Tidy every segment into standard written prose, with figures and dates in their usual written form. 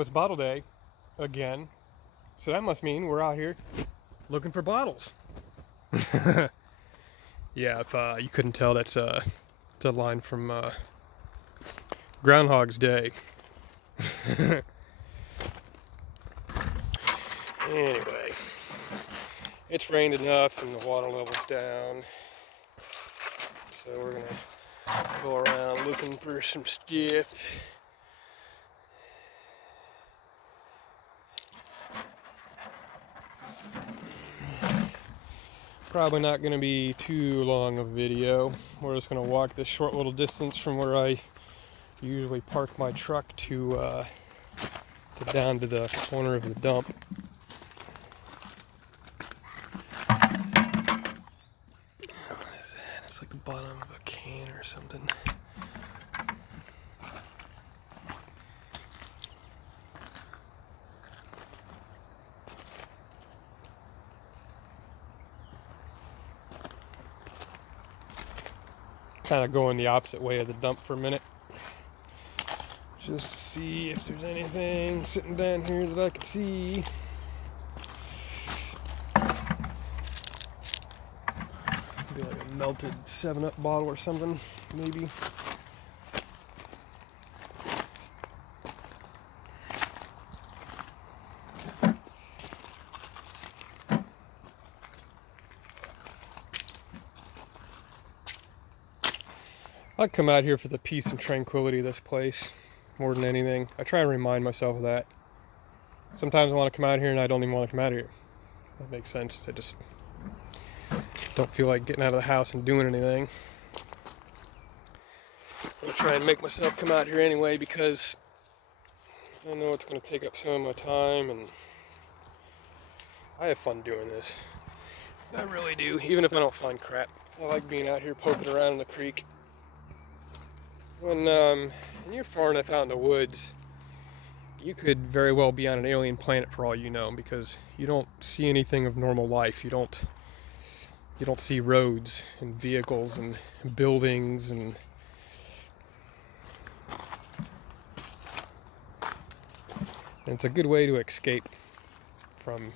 Well, it's bottle day again, so that must mean we're out here looking for bottles. Yeah, if you couldn't tell, that's it's a line from Groundhog's Day. Anyway, it's rained enough and the water level's down, so we're gonna go around looking for some stuff. Probably not going to be too long of a video. We're just going to walk this short little distance from where I usually park my truck to down to the corner of the dump. What is that? It's like the bottom of a can or something. Kind of going the opposite way of the dump for a minute, just to see if there's anything sitting down here that I can see. Maybe like a melted 7-Up bottle or something, maybe. I come out here for the peace and tranquility of this place more than anything. I try and remind myself of that. Sometimes I want to come out here and I don't even want to come out here. That makes sense. I just don't feel like getting out of the house and doing anything. I try and make myself come out here anyway because I know it's going to take up some of my time, and I have fun doing this. I really do, even if I don't find crap. I like being out here poking around in the creek. When you're far enough out in the woods, you could very well be on an alien planet for all you know, because you don't see anything of normal life. You don't see roads and vehicles and buildings and it's a good way to escape from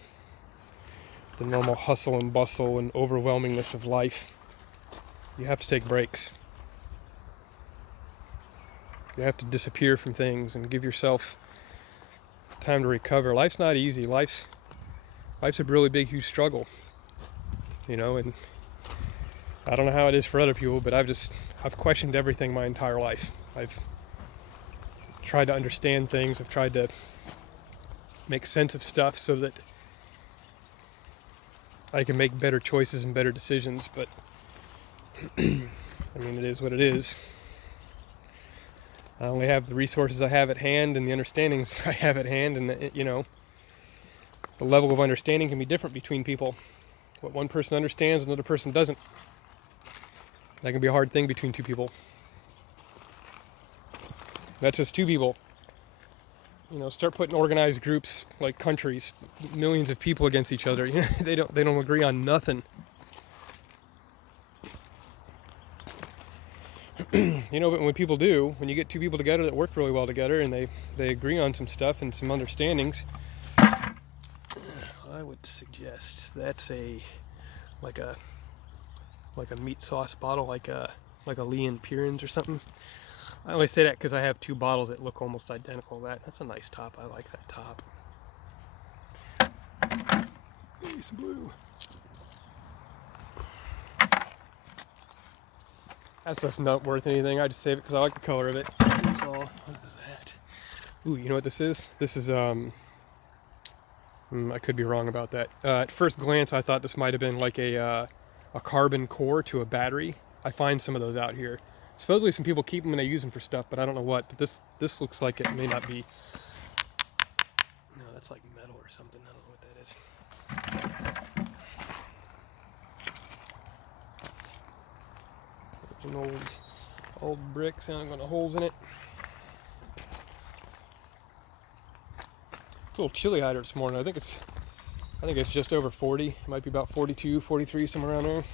the normal hustle and bustle and overwhelmingness of life. You have to take breaks. You have to disappear from things and give yourself time to recover. Life's not easy. Life's a really big, huge struggle, you know, and I don't know how it is for other people, but I've questioned everything my entire life. I've tried to understand things. I've tried to make sense of stuff so that I can make better choices and better decisions, but I mean, it is what it is. I only have the resources I have at hand and the understandings I have at hand, and you know, the level of understanding can be different between people. What one person understands, another person doesn't. That can be a hard thing between two people. That's just two people. You know, start putting organized groups like countries, millions of people against each other. You know, they don't agree on nothing. You know, but when people do, when you get two people together that work really well together and they agree on some stuff and some understandings, I would suggest that's like a meat sauce bottle, like a Lee and Piran's or something. I only say that because I have two bottles that look almost identical to that. That's a nice top. I like that top. Hey, some blue. That's just not worth anything. I just save it because I like the color of it. That's all. What is that? Ooh, you know what this is? This is, I could be wrong about that. At first glance, I thought this might have been like a carbon core to a battery. I find some of those out here. Supposedly some people keep them and they use them for stuff, but I don't know what. But this looks like it may not be. No, that's like metal or something. I don't know what that is. There's an old brick. Sounding got holes in it. It's a little chilly out here this morning. I think it's just over 40. It might be about 42, 43, somewhere around there.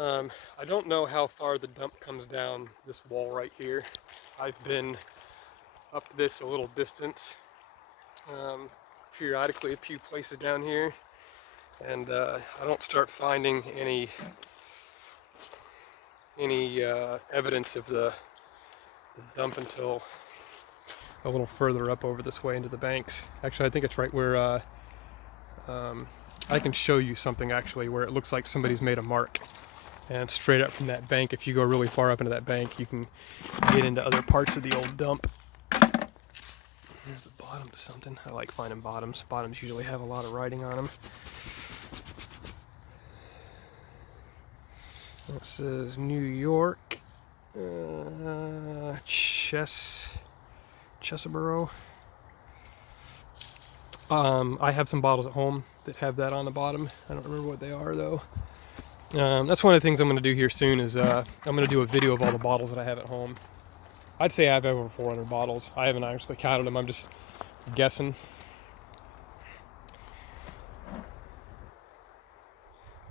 I don't know how far the dump comes down this wall right here. I've been up this a little distance, periodically a few places down here, and I don't start finding any evidence of the dump until a little further up over this way into the banks. Actually, I think it's right where I can show you something actually where it looks like somebody's made a mark. And straight up from that bank, if you go really far up into that bank, you can get into other parts of the old dump. There's a bottom to something. I like finding bottoms. Bottoms usually have a lot of writing on them. It says New York, Cheseboro. I have some bottles at home that have that on the bottom. I don't remember what they are though. That's one of the things I'm going to do here soon is I'm going to do a video of all the bottles that I have at home. I'd say I have over 400 bottles. I haven't actually counted them. I'm just guessing.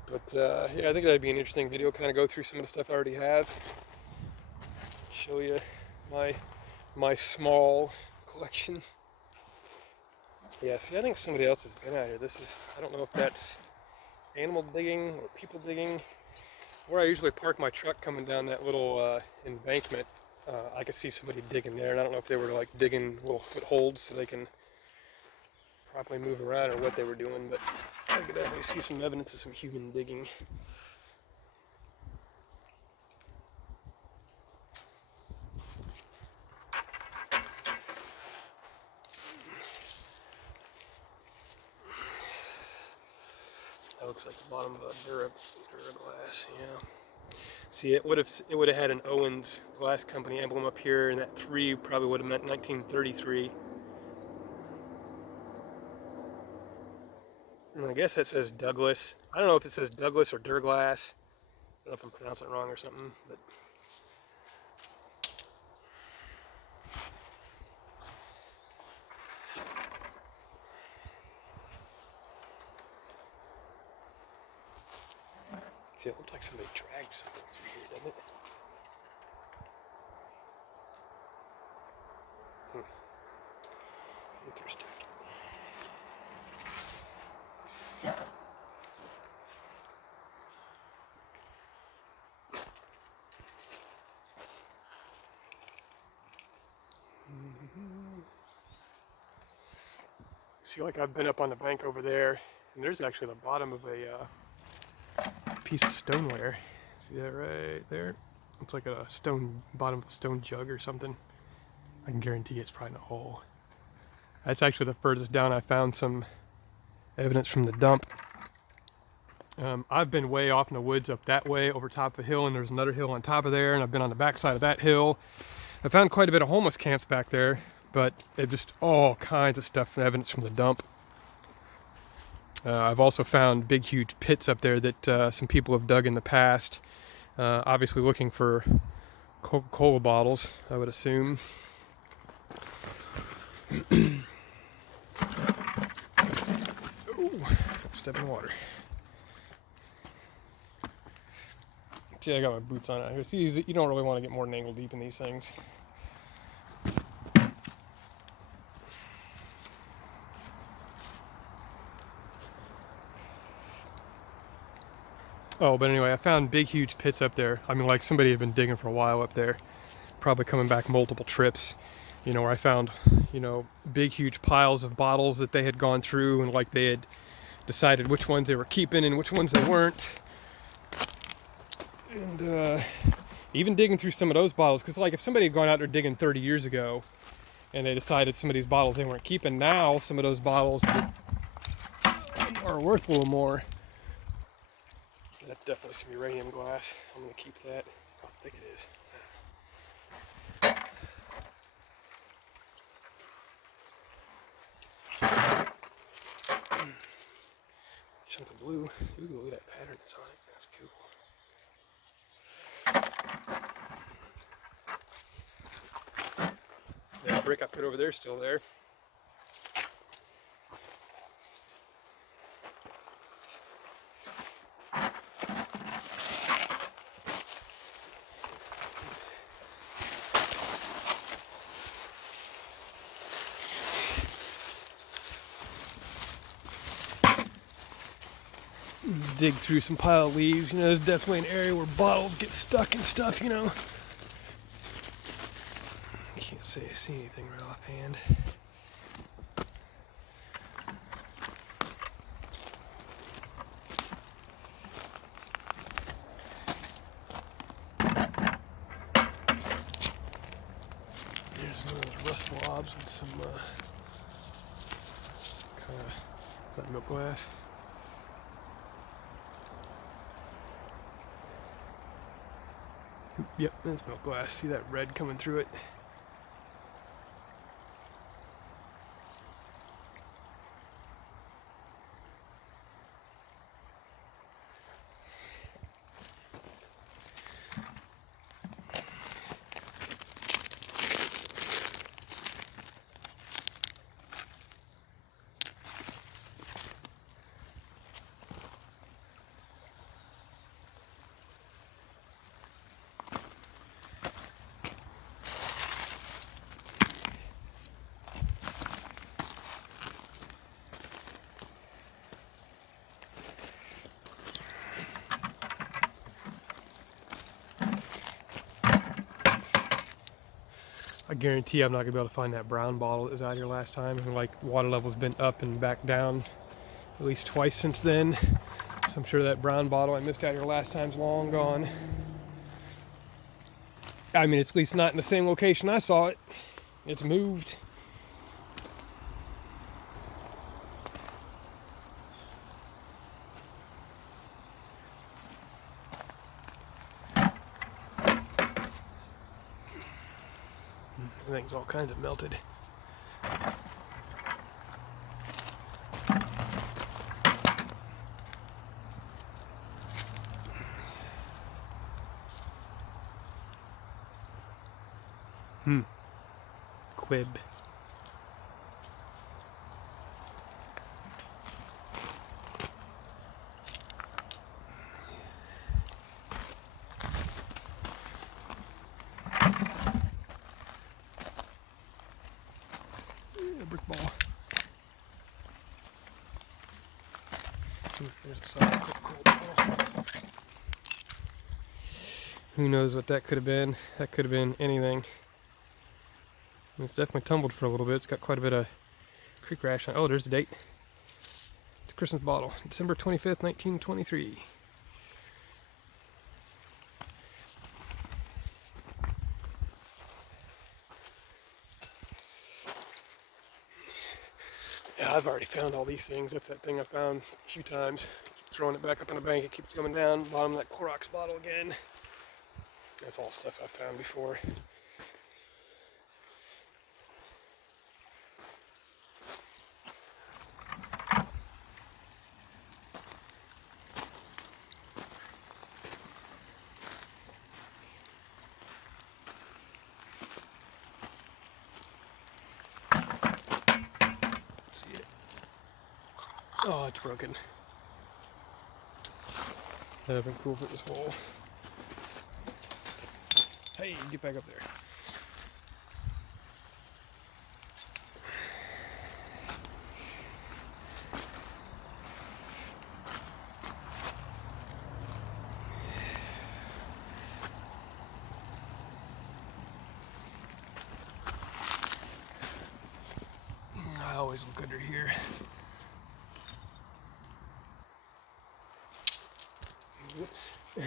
But yeah, I think that'd be an interesting video. Kind of go through some of the stuff I already have. Show you my small collection. Yeah, see, I think somebody else has been out here. I don't know if that's animal digging or people digging. Where I usually park my truck coming down that little embankment, I could see somebody digging there, and I don't know if they were like digging little footholds so they can properly move around or what they were doing, but I could definitely see some evidence of some human digging. That looks like the bottom of a Duraglass, yeah. See, it would have had an Owens Glass Company emblem up here, and that 3 probably would have meant 1933. And I guess that says Douglas. I don't know if it says Douglas or Durglass. I don't know if I'm pronouncing it wrong or something, but see, it looked like somebody dragged something through here, doesn't it? Interesting. See, like I've been up on the bank over there, and there's actually the bottom of a piece of stoneware. See that right there? It's like a bottom of a stone jug or something. I can guarantee it's probably in a hole. That's actually the furthest down I found some evidence from the dump. I've been way off in the woods up that way over top of a hill, and there's another hill on top of there, and I've been on the back side of that hill. I found quite a bit of homeless camps back there, but they've just all kinds of stuff and evidence from the dump. I've also found big huge pits up there that some people have dug in the past, obviously looking for Coca-Cola bottles, I would assume. Ooh, step in water. See, I got my boots on out here. See, you don't really want to get more than ankle deep in these things. Oh, but anyway, I found big, huge pits up there. I mean, like somebody had been digging for a while up there, probably coming back multiple trips, you know, where I found, you know, big, huge piles of bottles that they had gone through, and like they had decided which ones they were keeping and which ones they weren't. And even digging through some of those bottles, because like if somebody had gone out there digging 30 years ago and they decided some of these bottles they weren't keeping, now some of those bottles are worth a little more. That's definitely some uranium glass. I'm going to keep that. How thick it is. Chunk of blue. Ooh, look at that pattern that's on it. That's cool. That brick I put over there is still there. dig through some pile of leaves. You know, there's definitely an area where bottles get stuck and stuff, you know. Can't say I see anything right offhand. There's one of those rust blobs with some kind of, is that milk glass? Yep, that's milk glass. See that red coming through it? I guarantee I'm not gonna be able to find that brown bottle that was out here last time. And like water level's been up and back down at least twice since then. So I'm sure that brown bottle I missed out here last time's long gone. I mean, it's at least not in the same location I saw it. It's moved. Everything's all kinds of melted. Quib. A brick ball. There's a solid Coca-Cola bottle. Who knows what that could have been? That could have been anything. It's definitely tumbled for a little bit. It's got quite a bit of creek rash on. Oh, there's the date. It's a Christmas bottle, December 25th, 1923. Yeah, I've already found all these things. That's that thing I found a few times. Keep throwing it back up in the bank. It keeps coming down. Bottom of that Clorox bottle again. That's all stuff I've found before. See it? Oh, it's broken. That'd have been cool if it was whole. Hey, get back up there. I always look under here. Whoops. I'm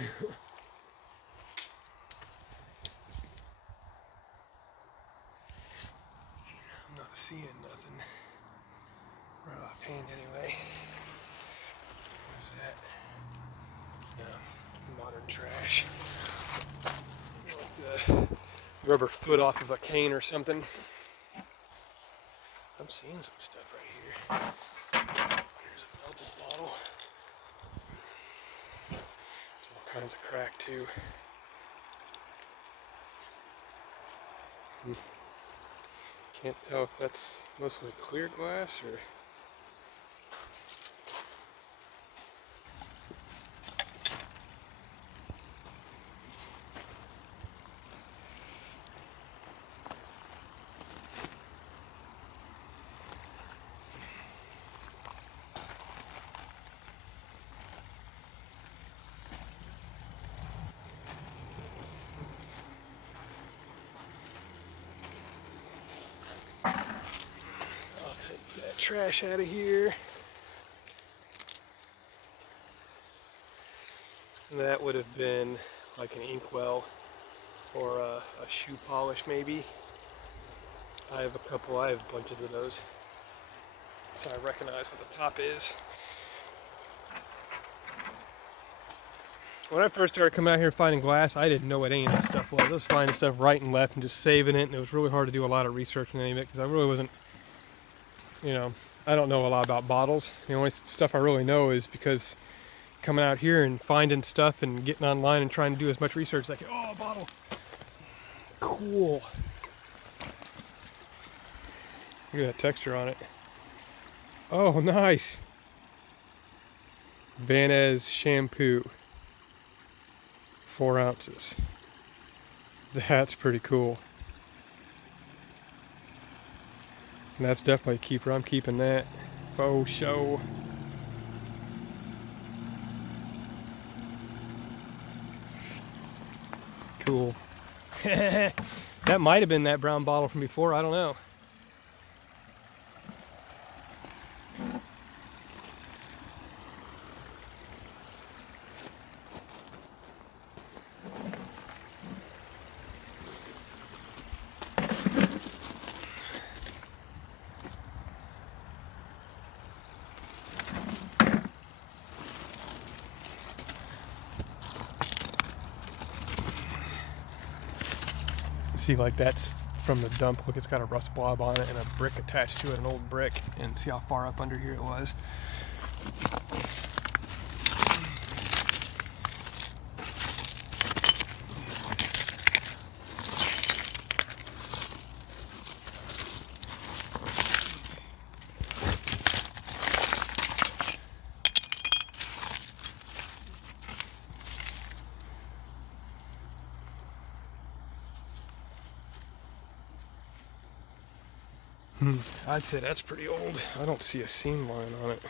not seeing nothing. Right offhand anyway. What's that? Modern trash. Like the rubber foot off of a cane or something. I'm seeing some stuff right here. Here's a melted bottle. It's all kinds of crack too. Can't tell if that's mostly clear glass or... trash out of here. And that would have been like an inkwell or a shoe polish maybe. I have bunches of those. So I recognize what the top is. When I first started coming out here finding glass, I didn't know what any of this stuff was. I was finding stuff right and left and just saving it, and it was really hard to do a lot of research on any of it because I really wasn't, I don't know a lot about bottles. The only stuff I really know is because coming out here and finding stuff and getting online and trying to do as much research as I can. Oh, a bottle. Cool. Look at that texture on it. Oh, nice. Van Ez shampoo. 4 ounces. That's pretty cool. And that's definitely a keeper. I'm keeping that. Faux show. Cool. That might have been that brown bottle from before. I don't know. See, like that's from the dump. Look, it's got a rust blob on it and a brick attached to it, an old brick. And see how far up under here it was. I'd say that's pretty old. I don't see a seam line on it.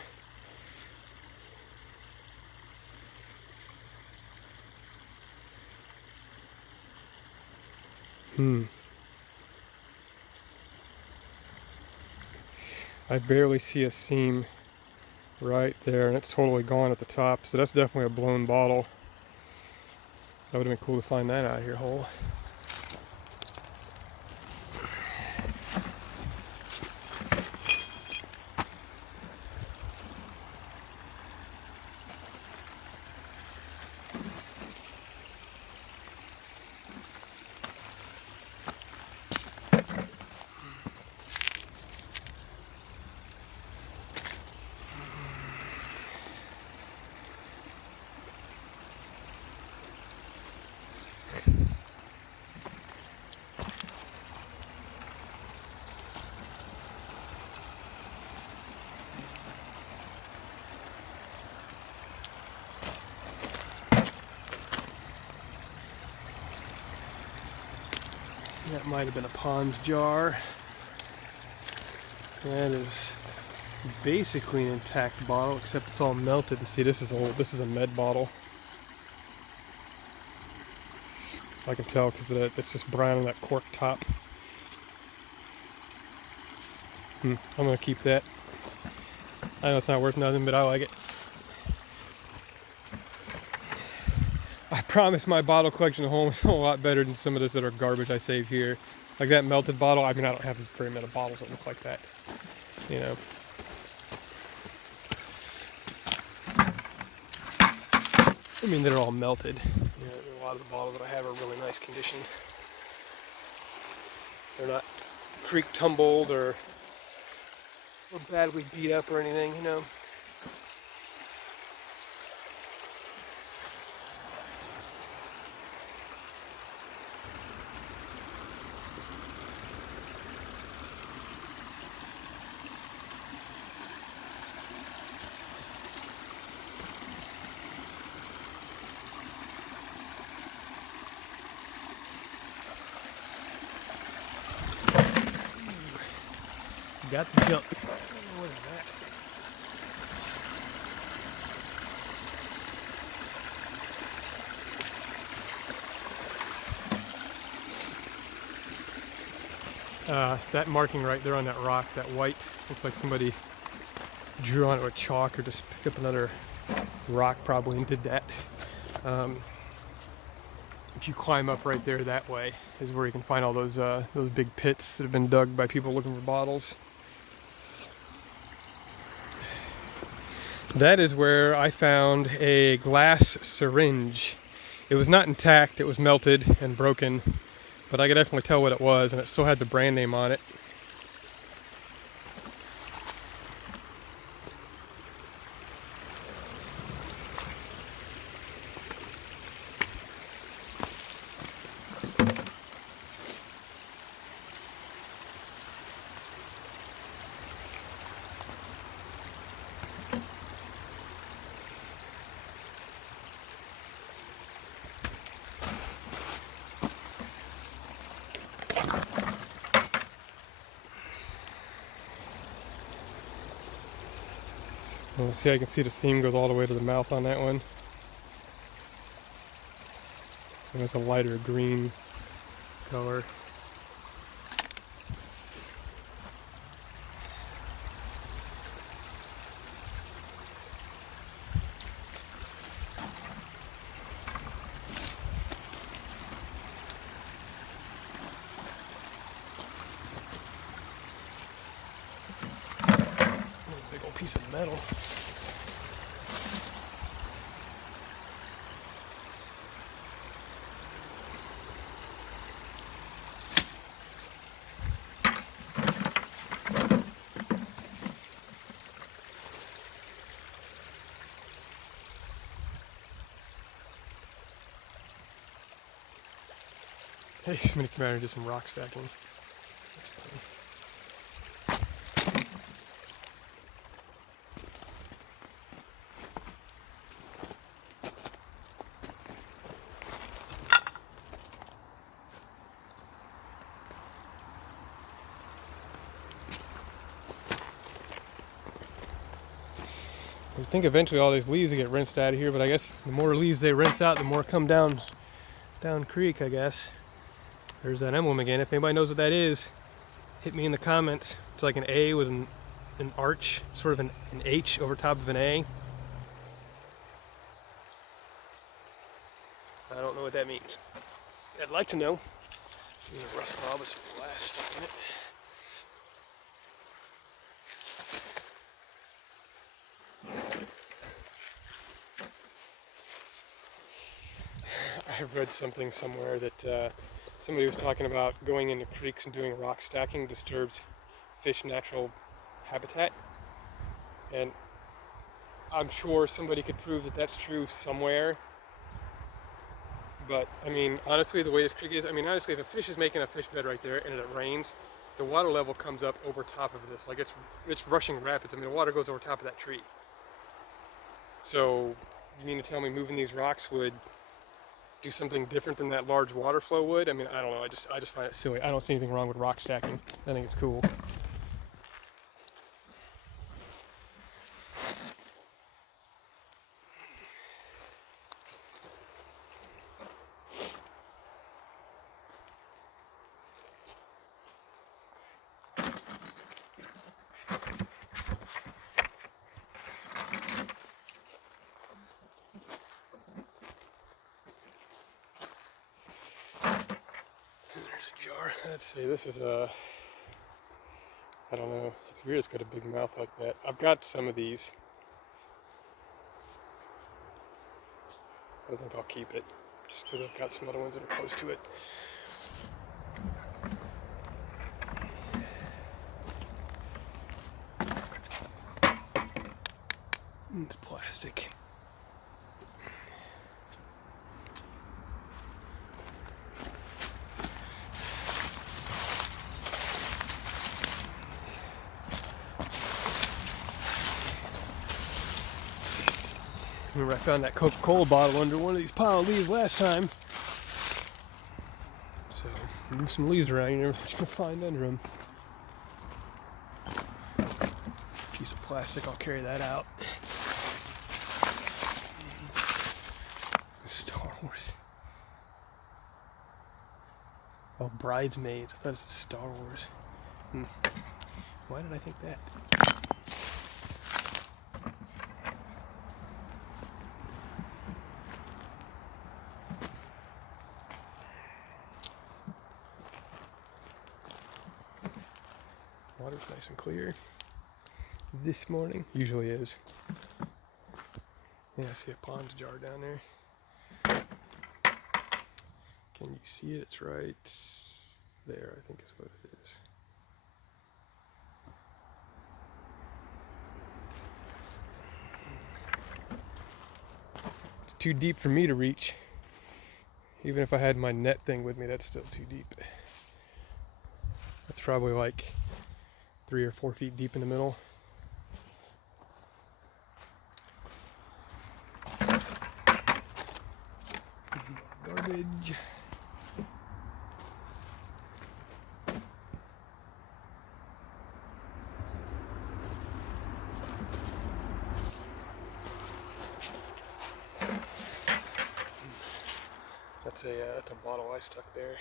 I barely see a seam right there, and it's totally gone at the top, so that's definitely a blown bottle. That would have been cool to find that out of here whole. That might have been a Pond's jar. That is basically an intact bottle, except it's all melted. And see, this is old. This is a med bottle. I can tell because it's just brown on that cork top. I'm gonna keep that. I know it's not worth nothing, but I like it. I promise my bottle collection at home is a whole lot better than some of those that are garbage I save here. Like that melted bottle, I mean, I don't have very many bottles that look like that, you know. I mean, they're all melted. You know, a lot of the bottles that I have are really nice condition. They're not creak tumbled or badly beat up or anything, you know. Got the jump. What is that? That marking right there on that rock, that white, looks like somebody drew on it with chalk or just picked up another rock probably and did that. If you climb up right there that way is where you can find all those big pits that have been dug by people looking for bottles. That is where I found a glass syringe. It was not intact, it was melted and broken, but I could definitely tell what it was, and it still had the brand name on it. See, I can see the seam goes all the way to the mouth on that one. And it's a lighter green color. Big old piece of metal. Hey, somebody come out and do some rock stacking. That's funny. I think eventually all these leaves will get rinsed out of here, but I guess the more leaves they rinse out, the more come down creek, I guess. There's that emblem again. If anybody knows what that is, hit me in the comments. It's like an A with an arch, sort of an H over top of an A. I don't know what that means. I'd like to know. There's a rough knob with some glass stuck in it. I read something somewhere that somebody was talking about going into creeks and doing rock stacking disturbs fish natural habitat, and I'm sure somebody could prove that that's true somewhere. But I mean, honestly, the way this creek is, I mean, honestly, if a fish is making a fish bed right there and it rains, the water level comes up over top of this, like it's rushing rapids. I mean, the water goes over top of that tree. So you mean to tell me moving these rocks would do something different than that large water flow would? I mean, I don't know. I just find it silly. I don't see anything wrong with rock stacking. I think it's cool. Let's see, this is I don't know, it's weird it's got a big mouth like that. I've got some of these. I think I'll keep it, just because I've got some other ones that are close to it. It's plastic. Remember, I found that Coca-Cola bottle under one of these pile of leaves last time. So, move some leaves around, you never know what you're going to find under them. Piece of plastic, I'll carry that out. Star Wars. Oh, Bridesmaids. I thought it was Star Wars. Why did I think that? Water's nice and clear this morning. Usually is. Yeah, I see a pond jar down there. Can you see it? It's right there, I think is what it is. It's too deep for me to reach. Even if I had my net thing with me, that's still too deep. That's probably like 3 or 4 feet deep in the middle. Garbage. That's a bottle I stuck there.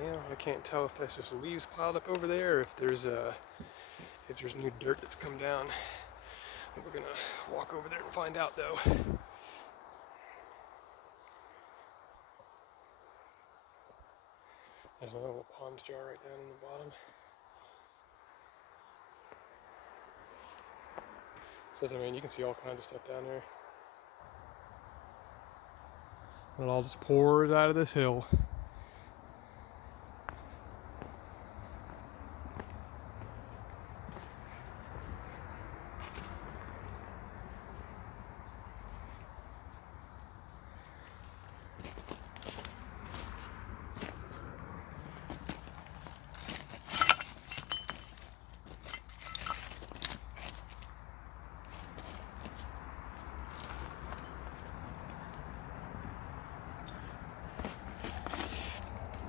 Yeah, I can't tell if that's just leaves piled up over there or if there's new dirt that's come down. We're gonna walk over there and find out though. There's another little pond jar right down in the bottom. Says, I mean, you can see all kinds of stuff down there. And it all just pours out of this hill.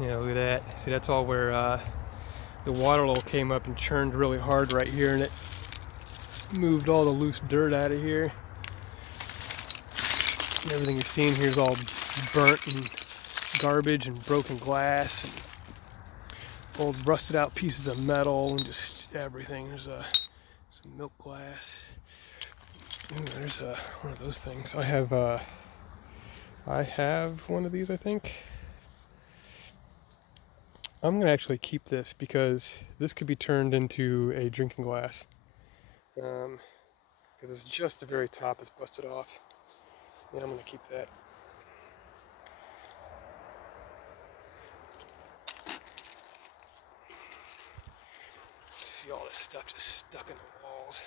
Yeah, look at that. See, that's all where the water level came up and churned really hard right here, and it moved all the loose dirt out of here. And everything you're seeing here is all burnt and garbage and broken glass and old rusted out pieces of metal and just everything. There's some milk glass. Ooh, there's one of those things. I have one of these, I think. I'm gonna actually keep this because this could be turned into a drinking glass. Because it's just the very top that's busted off. Yeah, I'm gonna keep that. See all this stuff just stuck in the walls.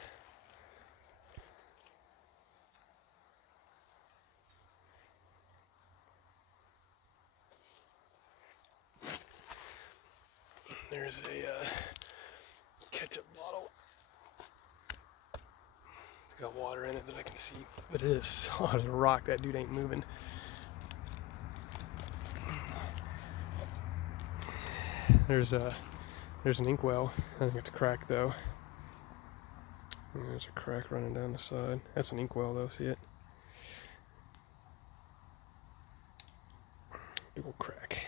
There's a ketchup bottle. It's got water in it that I can see, but it is solid as a rock. That dude ain't moving. There's an inkwell. I think it's cracked though. And there's a crack running down the side. That's an inkwell though, see it? Big old crack.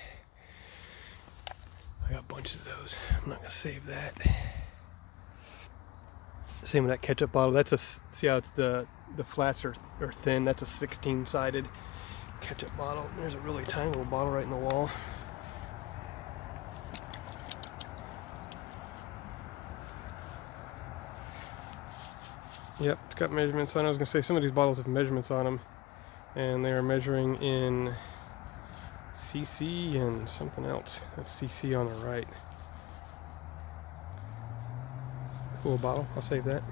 I got bunches of those. I'm not gonna save that. Same with that ketchup bottle. That's see how it's the flats are thin. That's a 16-sided ketchup bottle. There's a really tiny little bottle right in the wall. Yep, it's got measurements on it. I was gonna say some of these bottles have measurements on them, and they are measuring in cc and something else. That's cc on the right. Cool bottle. I'll save that.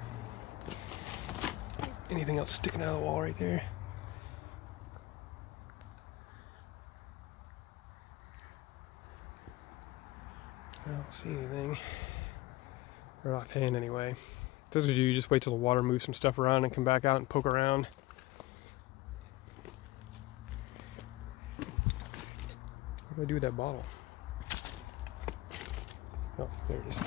Anything else sticking out of the wall right there? I don't see anything. Or offhand anyway. That's what you just wait till the water moves some stuff around and come back out and poke around. What do I do with that bottle? Oh, there it is.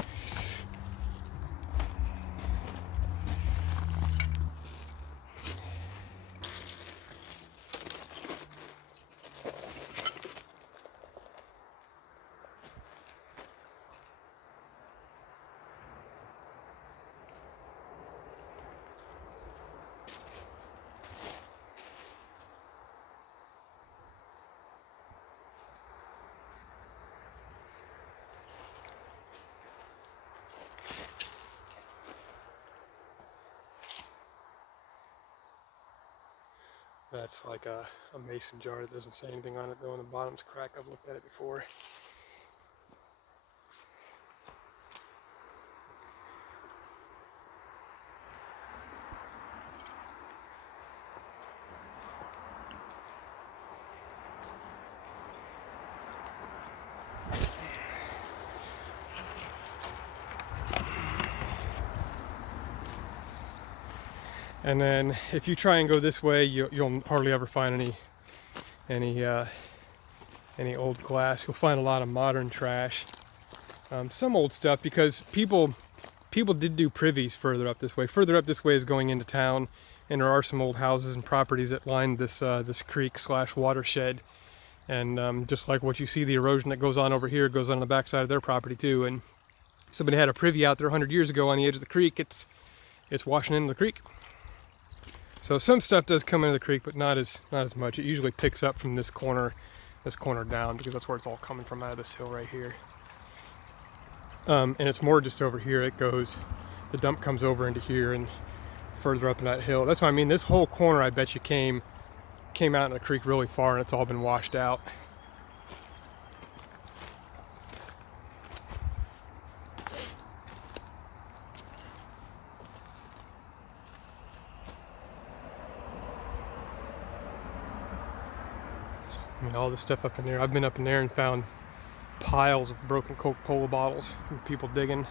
That's like a mason jar that doesn't say anything on it though, and the bottom's cracked. I've looked at it before. And then if you try and go this way, you'll hardly ever find any old glass. You'll find a lot of modern trash, some old stuff, because people did do privies further up this way. Further up this way is going into town, and there are some old houses and properties that line this this creek slash watershed. And just like what you see, the erosion that goes on over here goes on the backside of their property too. And somebody had a privy out there 100 years ago on the edge of the creek. It's washing into the creek. So some stuff does come into the creek, but not as much. It usually picks up from this corner down, because that's where it's all coming from, out of this hill right here. And it's more just over here. It goes, the dump comes over into here and further up in that hill. That's what I mean. This whole corner, I bet you came out in the creek really far, and it's all been washed out. I mean, all this stuff up in there. I've been up in there and found piles of broken Coca-Cola bottles from people digging.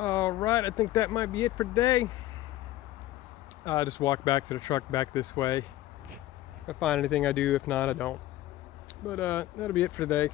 All right, I think that might be it for today. I just walk back to the truck back this way. If I find anything, I do. If not, I don't. But that'll be it for today.